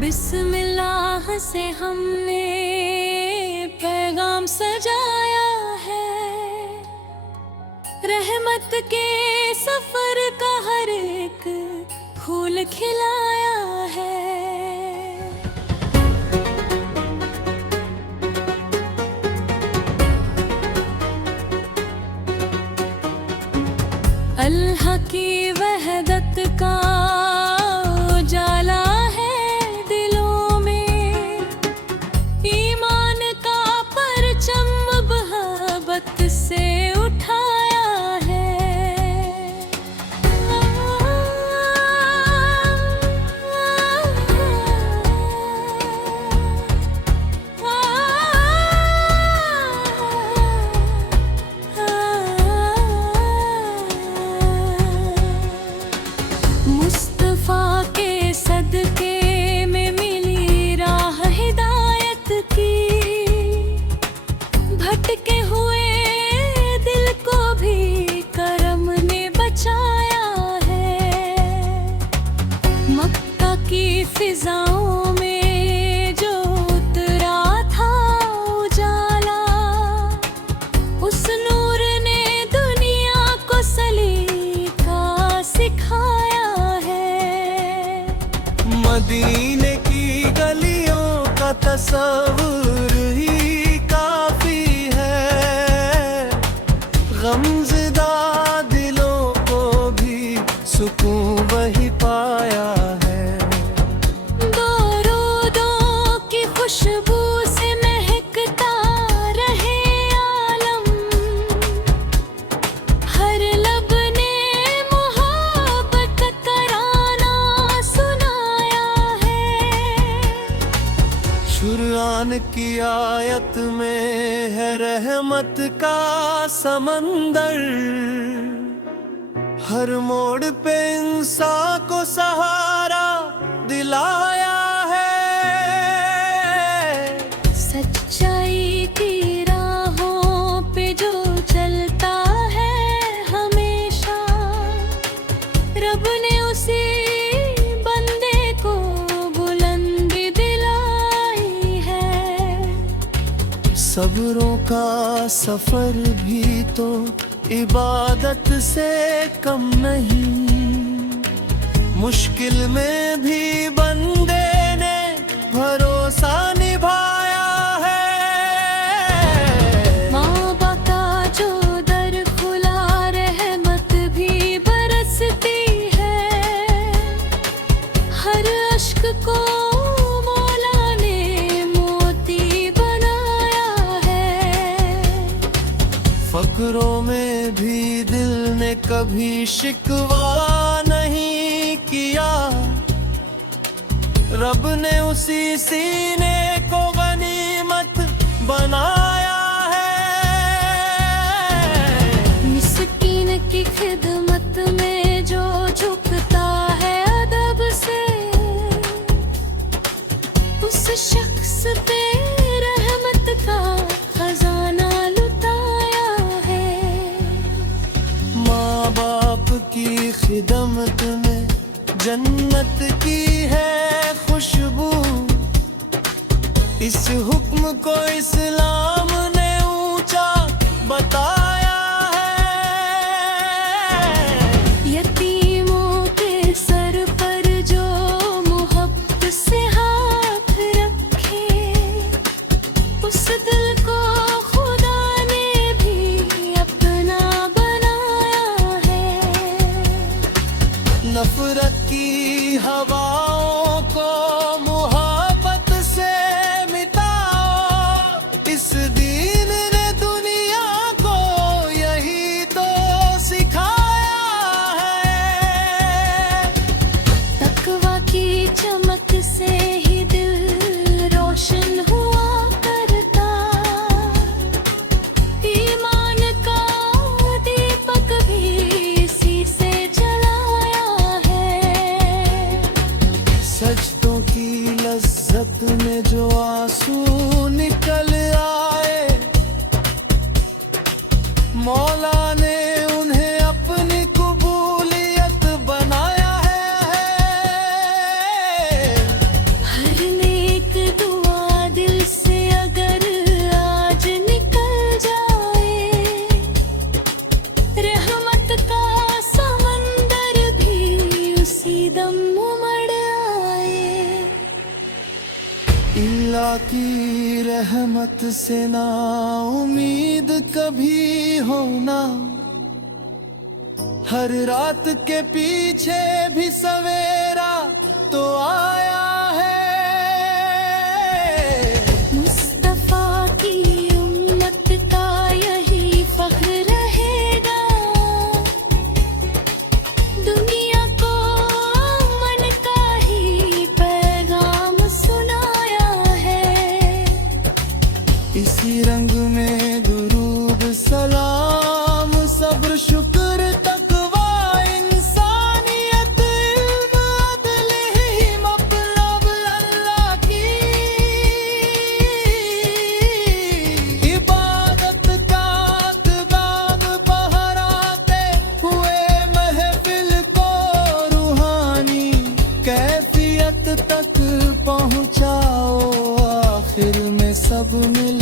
बिस्मिल्लाह से हमने पैगाम सजाया है, रहमत के सफर का हर एक फूल खिलाया है। अल्लाह की वहदत का उजाला है दिलों में, ईमान का परचम मोहब्बत से उठाया है। मुस्तफा के सदके में मिली राह हिदायत की, भटके हुए दिल को भी करम ने बचाया है। मक्का की फिजाओं में जो उतरा था उजाला, उस नूर ने दुनिया को सलीका सिखाया। मदीने की गलियों का तस्वुर ही काफी है, गमज़दा दिलों को भी सुकून वही पाया है। दो रोदों की खुशबू से महकता रहे आलम, हर लब ने मोहब्बत का तराना सुनाया है। कुरान की आयत में है रहमत का समंदर, हर मोड़ पे इंसान को सहारा दिलाया है। सच्चाई की राहों पे जो चलता है हमेशा, रब ने उसी बंदे को बुलंदी दिलाई है। सब्रों का सफर भी तो इबादत से कम नहीं, मुश्किल में भी बंदे ने भरोसा निभाया है। माँ बाप का जो दर खुला रहमत भी बरसती है, हर अश्क को मौला ने मोती बनाया है। फकरों में भी दिल ने कभी शिकवा नहीं किया, रब ने उसी सीने को गनीमत बनाया है। मिस्कीन की खिदमत में जो झुकता है अदब से, उस शख्स पे रहमत का खजाना लुटाया है। माँ बाप की खिदमत में जन्नत की है खुशबू, इस हुक्म को इस्लाम ने ऊंचा बताया है। यतीमों के सर पर जो मोहब्बत से हाथ रखे, उस दिल को खुदा ने भी अपना बनाया है। नफरत की हवाओं को मोहब्बत से मिटाओ, इस दीन ने दुनिया को यही तो सिखाया है। तकवा की चमक से ही दिल रोशन हुआ करता, आंसू निकल आए। मौला ने उन्हें अपनी कबूलियत बनाया है। हर नेक दुआ दिल से अगर आज निकल जाए, रहमत का समंदर भी उसी दम उमड़ आए। अल्लाह की रहमत से ना उम्मीद कभी होना। हर रात के पीछे भी सवेरा तो आया है। मुस्तफा की उम्मत का यही फख्र रहेगा, दुनिया को अमन का ही पैगाम सुनाया है। इसी रंग में दुरूद सलाम सब्र शुक्र तकवा इंसानियत इल्म अदल हिम्मत मतलब अल्लाह की इबादत का तबाब पहराते हुए महफिल को रूहानी कैफियत तक पहुंचाओ। आखिर में सब मिल